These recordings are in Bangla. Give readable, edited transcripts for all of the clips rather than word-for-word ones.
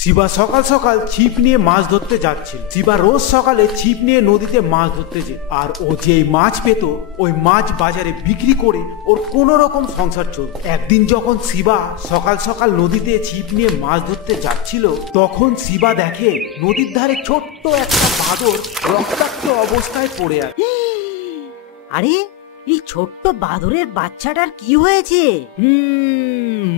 শিবা সকাল সকাল ছিপ নিয়ে মাছ ধরতে যাচ্ছিল। শিবা রোজ সকালে ছিপ নিয়ে নদীতে মাছ ধরতে যেত, আর ও যেই মাছ পেত ওই মাছ বাজারে বিক্রি করে ওর কোনো রকম সংসার চলত। একদিন যখন শিবা সকাল সকাল নদীতে ছিপ নিয়ে মাছ ধরতে যাচ্ছিল, তখন শিবা দেখে নদীর ধারে ছোট্ট একটা বাদর রক্তাক্ত অবস্থায় পড়ে আছে। আরে এই ছোট্ট বাদরের বাচ্চাটার কি হয়েছে?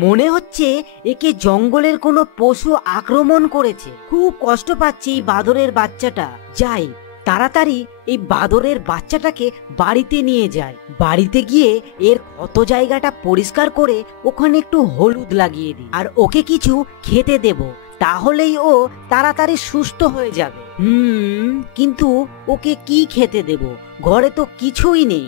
মনে হচ্ছে একে জঙ্গলের কোনো পশু আক্রমণ করেছে। খুব কষ্ট পাচ্ছে এই বাদরের বাচ্চাটা। যাই তাড়াতাড়ি এই বাদরের বাচ্চাটাকে বাড়িতে নিয়ে যায়। বাড়িতে গিয়ে এর ক্ষত জায়গাটা পরিষ্কার করে ওখানে একটু হলুদ লাগিয়ে দিই, আর ওকে কিছু খেতে দেব, তাহলেই ও তাড়াতাড়ি সুস্থ হয়ে যাবে। কিন্তু ওকে কি খেতে দেব? ঘরে তো কিছুই নেই।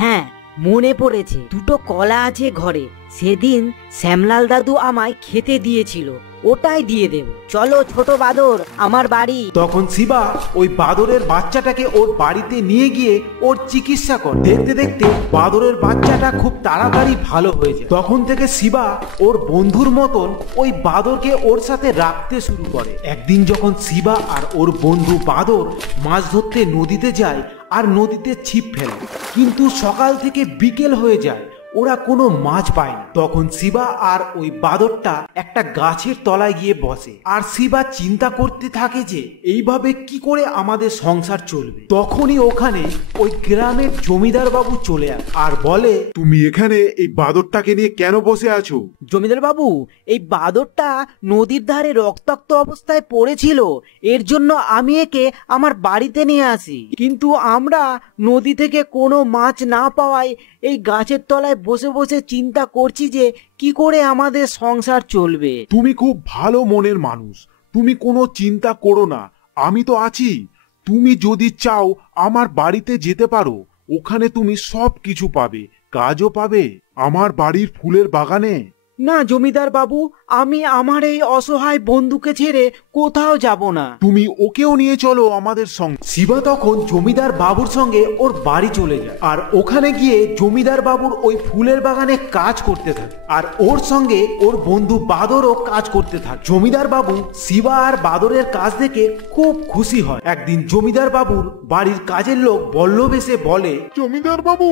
হ্যাঁ, মনে পড়েছে, দুটো কলা আছে ঘরে। সেদিন শ্যামলাল দাদু আমায় খেতে দিয়েছিল, ওটাই দিয়ে দেব। চলো ছোট বাদর, আমার বাড়ি। তখন শিবা ওই বাদরের বাচ্চাটাকে ওর বাড়িতে নিয়ে গিয়ে ওর চিকিৎসা করে। দেখতে দেখতে বাদরের বাচ্চাটা খুব তাড়াতাড়ি ভালো হয়ে যায়। তখন থেকে শিবা ওর বন্ধুর মতন ওই বাদরকে ওর সাথে রাখতে শুরু করে। একদিন যখন শিবা আর ওর বন্ধু বাদর মাছ ধরতে নদীতে যায় আর নদীতে ছিপ ফেলে, কিন্তু সকাল থেকে বিকেল হয়ে যায়, ওরা কোনো মাছ পায় না। তখন শিবা আর ওই বাদরটা একটা গাছের তলায় গিয়ে বসে, আর শিবা চিন্তা করতে থাকে যে এইভাবে কি করে আমাদের সংসার চলবে। তখনই ওখানে ওই গ্রামের জমিদার বাবু চলে আসে আর বলে, তুমি এখানে এই বাদরটাকে নিয়ে কেন বসে আছো? জমিদার বাবু, এই বাদরটা নদীর ধারে রক্তাক্ত অবস্থায় পড়েছিল, এর জন্য আমি একে আমার বাড়িতে নিয়ে আসি। কিন্তু আমরা নদী থেকে কোনো মাছ না পাওয়ায় এই গাছের তলায় বসে বসে চিন্তা করছি যে কি করে আমাদের সংসার চলবে। তুমি খুব ভালো মনের মানুষ, তুমি কোনো চিন্তা করো না, আমি তো আছি। তুমি যদি চাও আমার বাড়িতে যেতে পারো, ওখানে তুমি সব কিছু পাবে, কাজও পাবে আমার বাড়ির ফুলের বাগানে। না জমিদার বাবু, আমি আমার এই অসহায় বন্ধুকে ছেড়ে কোথাও যাব না। তুমি ওকেও নিয়ে চলো আমাদের সঙ্গে। শিবা তখন জমিদার বাবুর সঙ্গে ওর বাড়ি চলে যায়, আর ওখানে গিয়ে জমিদার বাবুর ওই ফুলের বাগানে কাজ করতে থাকে, আর ওর সঙ্গে ওর বন্ধু বাদরও কাজ করতে থাকে। জমিদার বাবু শিবা আর বাদরের কাজ দেখে খুব খুশি হয়। একদিন জমিদার বাবুর বাড়ির কাজের লোক বল্লভ এসে বলে, জমিদার বাবু,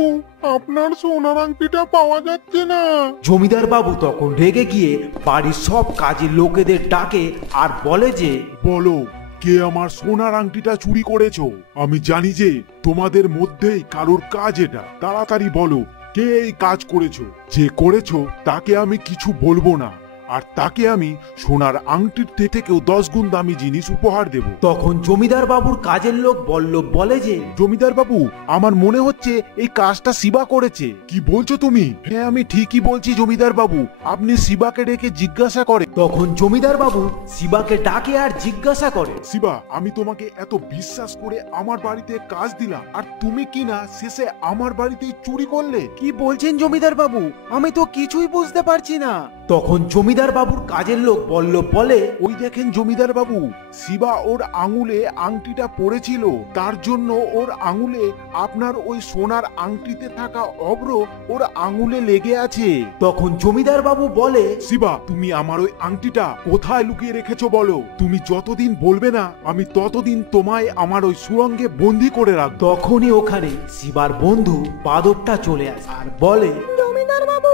আপনার সোনার আংটিটা পাওয়া যাচ্ছে না। জমিদার বাবু তখন রেগে গিয়ে বাড়ির সব কাজের লোকেদের ডাকে আর বলে যে, বলো, কে আমার সোনার আংটিটা চুরি করেছো? আমি জানি যে তোমাদের মধ্যেই কারোর কাজ এটা। তাড়াতাড়ি বলো, কে এই কাজ করেছো? যে করেছো তাকে আমি কিছু বলবো না, আর তাকে আমি সোনার আংটির থেকেও 10 গুণ দামি জিনিস উপহার দেব। তখন জমিদার বাবুর কাজের লোক বল্লভ বলে যে, জমিদার বাবু, আমার মনে হচ্ছে এই কাজটা শিবা করেছে। কি বলছো তুমি? হ্যাঁ, আমি ঠিকই বলছি জমিদার বাবু, আপনি শিবাকে ডেকে জিজ্ঞাসা করে। তখন জমিদার বাবু শিবাকে ডাকে আর জিজ্ঞাসা করে, শিবা, আমি তোমাকে এত বিশ্বাস করে আমার বাড়িতে কাজ দিলাম, আর তুমি কি না শেষে আমার বাড়িতেই চুরি করলে? কি বলছেন জমিদার বাবু? আমি তো কিছুই বুঝতে পারছি না। তখন জমিদার বাবুর কাজের লোক বল্লভ বলে, ওই দেখেন জমিদার বাবু, শিবা ওর আঙুলে আংটিটা পড়েছিল, তার জন্য ওর আঙুলে আপনার ওই সোনার আংটিতে থাকা অভ্র ওর আঙুলে লেগে আছে। তখন জমিদার বাবু বলে, শিবা, তুমি আমার ওই আংটিটা কোথায় লুকিয়ে রেখেছো বলো। তুমি যতদিন বলবে না, আমি ততদিন তোমায় আমার ওই সুরঙ্গে বন্দি করে রাখবো। তখনই ওখানে শিবার বন্ধু বাদরটা চলে আসে আর বলে, জমিদার বাবু,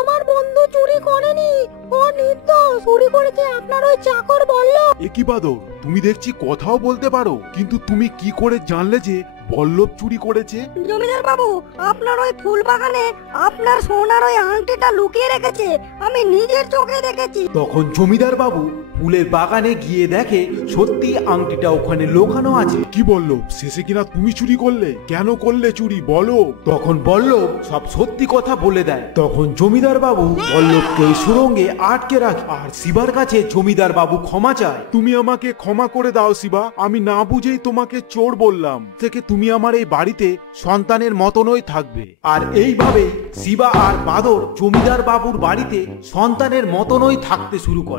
আমার বন্ধু চুরি করেনি, ও নির্দোষ। চুরি করেছে আপনার ওই চাকর বল্লভ। এ কি বাদর, তুমি দেখছি কথাও বলতে পারো, কিন্তু তুমি কি করে জানলে যে বল্লভ চুরি করেছে? জমিদার বাবু, আপনার ওই ফুল বাগানে আপনার সোনার ওই আংটিটা লুকিয়ে রেখেছে, আমি নিজের চোখে দেখেছি। তখন জমিদার বাবু ফুলের বাগানে গিয়ে দেখে সত্যি আংটিটা ওখানে লুকানো আছে। কি বললো? শেষে কিনা তুমি চুরি করলে? কেন করলে চুরি বলো? তখন বল্লভ সব সত্যি কথা বলে দেয়। তখন জমিদার বাবু বল্লভকে ওই সুরঙ্গে আটকে রাখে, আর শিবার কাছে জমিদার বাবু ক্ষমা চায়। তুমি আমাকে ক্ষমা করে দাও শিবা, আমি না বুঝেই তোমাকে চোর বললাম। থেকে তুমি আমার এই বাড়িতে সন্তানের মতনই থাকবে। আর এইভাবে শিবা আর বাদর জমিদার বাবুর বাড়িতে সন্তানের মতনই থাকতে শুরু করে।